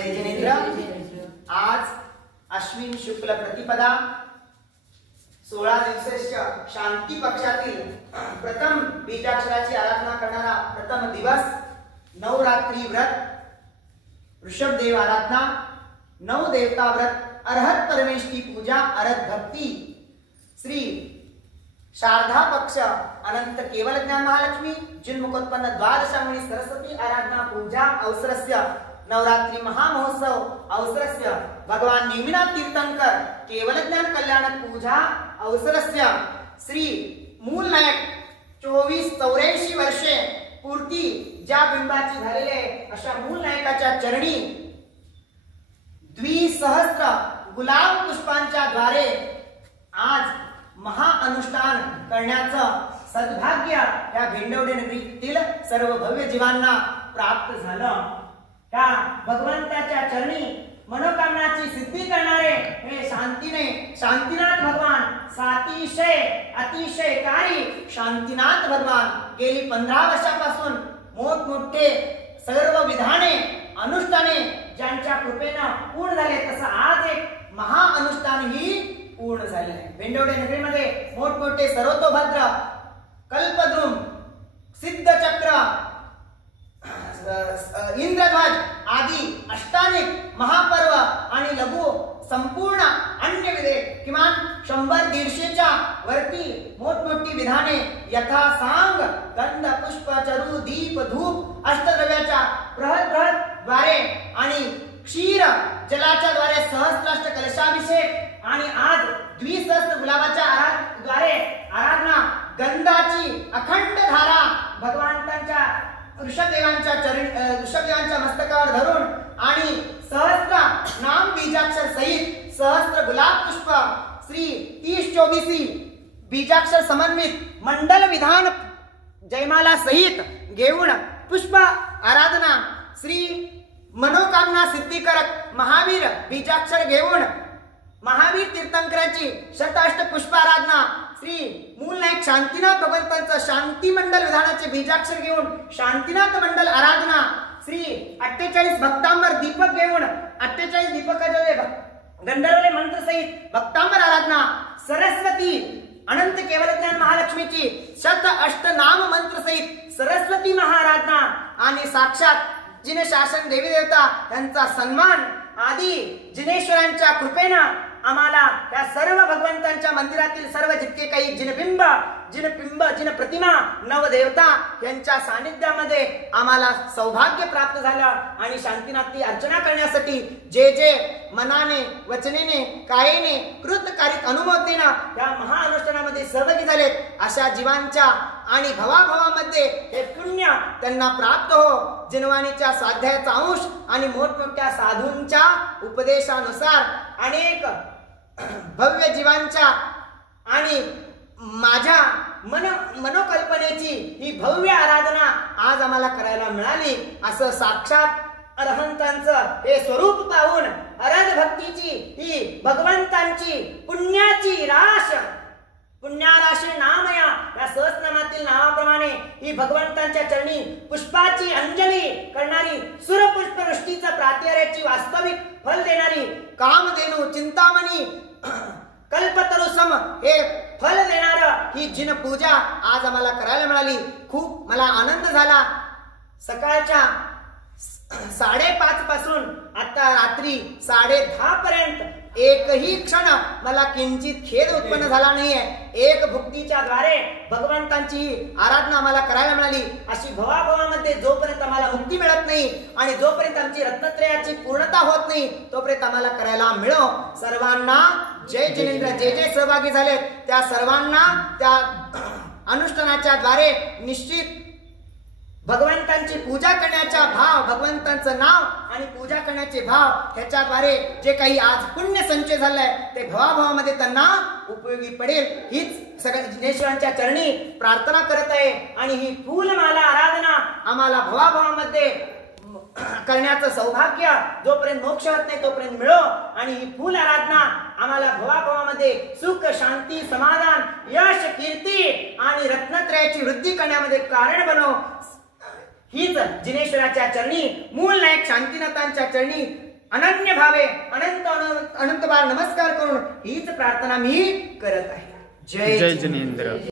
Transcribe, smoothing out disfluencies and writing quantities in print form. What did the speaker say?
जय जिनेंद्र। आज अश्विन शुक्ल प्रतिपदा 16 दिवसाच्या शांती पक्षातील प्रथम बीजाक्षराची आराधना करणारा प्रथम दिवस, नवरात्री व्रत, ऋषभदेव आराधना, नव देवता व्रत, अर्हत परमेश की पूजा, अर्हत भक्ति, श्री शारदा पक्ष अनंत केवल ज्ञान महालक्ष्मी जिन्मुखोत्पन्न द्वादशामुनि सरस्वती आराधना पूजा अवसरस्य नवरात्रि महामहोत्सव अवसरस्य भगवान नेमिनाथ तीर्थंकर केवल ज्ञान कल्याण पूजा अवसरस्य श्री मूल नायक 24-84 वर्षे पूर्ती ज्या बिंबाची झालेले अशा मूल नायकाच्या चरणी द्विसहस्त्र गुलाब पुष्पांच्या द्वारे आज महाअनुष्ठान करण्याचं सद्भाग्य या भेंडवडे नगरीतील सर्व भव्य जीवांना प्राप्त झालं। त्या भगवंताच्या चरणी मनोकामनाची सिद्धी करणारे हे शांतीनाथ भगवान, अतिशयकारी शांतीनाथ भगवान गेली 15 वर्षापासून मोठमोठे सर्व विधाने अनुष्ठाने ज्यांच्या कृपेने पूर्ण झाले, तसं आज एक महाअनुष्ठान ही पूर्ण झाले आहे। भेंडवडे नगरीमध्ये मोठमोठे सर्वतोभद्र, कल्पद्रुम, सिद्धचक्र, इंद्रध्वज आदी अष्टानिक महापर्व आणि लघु संपूर्ण अन्य विधे किमान 100-150च्या वरती मोठमोठी विधाने यथा सांग गंध पुष्प चरु दीप धूप अष्टद्रव्याच्या बृहत द्वारे आणि क्षीर जलाच्या द्वारे सहस्राष्ट कलशाभिषेक आणि आज द्विसहस्त्र गुलाबाच्या द्वारे आराधना, गंधाची अखंड धारा भगवंतांच्या ऋषभदेवांच्या मस्तकावर धरून आणि सहस्त्र नाम बीजाक्षर सहित सहस्त्र गुलाब पुष्प श्री 30-24 बीजाक्षर समन्वित मंडल विधान जयमाला सहित घेऊन पुष्प आराधना श्री मनोकामना सिद्धिकारक महावीर बीजाक्षर घेऊन महावीर तीर्थंकराची शताष्ट पुष्प आराधना श्री मूल नायक शांतीनाथ भगवंतांचं शांती मंडल विधानाचे बीजाक्षर घेऊन शांतीनाथ मंडल आराधना श्री 48 भक्तांबर दीपक घेऊन 48 दीपकाचे गंधर्वले मंत्र सहित भक्तांबर आराधना सरस्वती अनंत केवल ज्ञान महालक्ष्मीची शत अष्ट नाम मंत्र सहित सरस्वती महाआराधना आणि साक्षात जिने शासन देवी देवता यांचा सन्मान आदी जिनेश्वरांच्या कृपेनं आम्हाला त्या सर्व भगवंतांच्या मंदिरातील सर्व जितके काही जिनबिंब जिन प्रतिमा नवदेवता यांच्या सानिध्यामध्ये आम्हाला सौभाग्य प्राप्त झालं आणि शांतीनाथची अर्चना करण्यासाठी जे जे मनाने वचनेने कायेने कृतकारिक अनुमतीनं या महाअनुष्ठानामध्ये सहभागी झालेत अशा जीवांच्या आणि भवाभवामध्ये हे पुण्य त्यांना प्राप्त हो। जिनवाणीच्या स्वाध्यायाचा अंश आणि मोठमोठ्या साधूंच्या उपदेशानुसार अनेक भव्य जीवांच्या आणि माझ्या मनोकल्पनेची ही भव्य आराधना आज आम्हाला करायला मिळाली। असं साक्षात अरहंतांचं हे स्वरूप पाहून अरध भक्तीची ही भगवंतांची पुण्याराशी नामया या सहस्रनामातील नावाप्रमाणे ही भगवंतांच्या चरणी पुष्पाची अंजली करणारी सुरपुष्पवृष्टीचं प्रात्यर्याची वास्तविक फल देणारी कामधेनु चिंतामणी कल्पतरुसम हे फल देणार ही जिन पूजा आज आम्हाला करायला मिळाली। खूप मला आनंद झाला। सकाळच्या 5:30 पासून आता रात्री 10:30 पर्यंत एकही क्षण मला किंचित खेद उत्पन्न झाला नाहीये। एक भक्तीच्या द्वारे भगवंतांची आराधना आम्हाला करायला मिळाली। अशी भवाभवामध्ये जोपर्यंत आम्हाला मुक्ती मिळत नाही आणि जोपर्यंत आमची रत्नत्रयाची पूर्णता होत नाही तोपर्यंत आम्हाला करायला मिळो। सर्वांना जय जिनेंद्र। जे जे सहभागी झाले त्या सर्वांना त्या अनुष्ठानाच्या द्वारे निश्चित भगवंतांची पूजा करण्याचा भाव, भगवंतांचं नाव आणि पूजा करण्याचे भाव ह्याच्याद्वारे जे काही आज पुण्य संचय झालाय ते भवाभावामध्ये त्यांना उपयोगी पडेल हीच सगळ्या जिनेश्वरांच्या चरणी प्रार्थना करत आहे। आणि ही फूलमाला आराधना आम्हाला भवाभावामध्ये करण्याचं सौभाग्य जोपर्यंत मोक्ष होत नाही तोपर्यंत मिळो आणि ही फूल आराधना आम्हाला भवाभवामध्ये सुख शांती समाधान यश कीर्ती आणि रत्नत्रयाची वृद्धी करण्यामध्ये कारण बनो। हीच जिनेश्वराच्या चरणी मूल नायक शांतीनाथांच्या चरणी अनन्य भावे अनंत अनंत बार नमस्कार करून हीच प्रार्थना मी करत आहे. जय जय जिनेंद्र.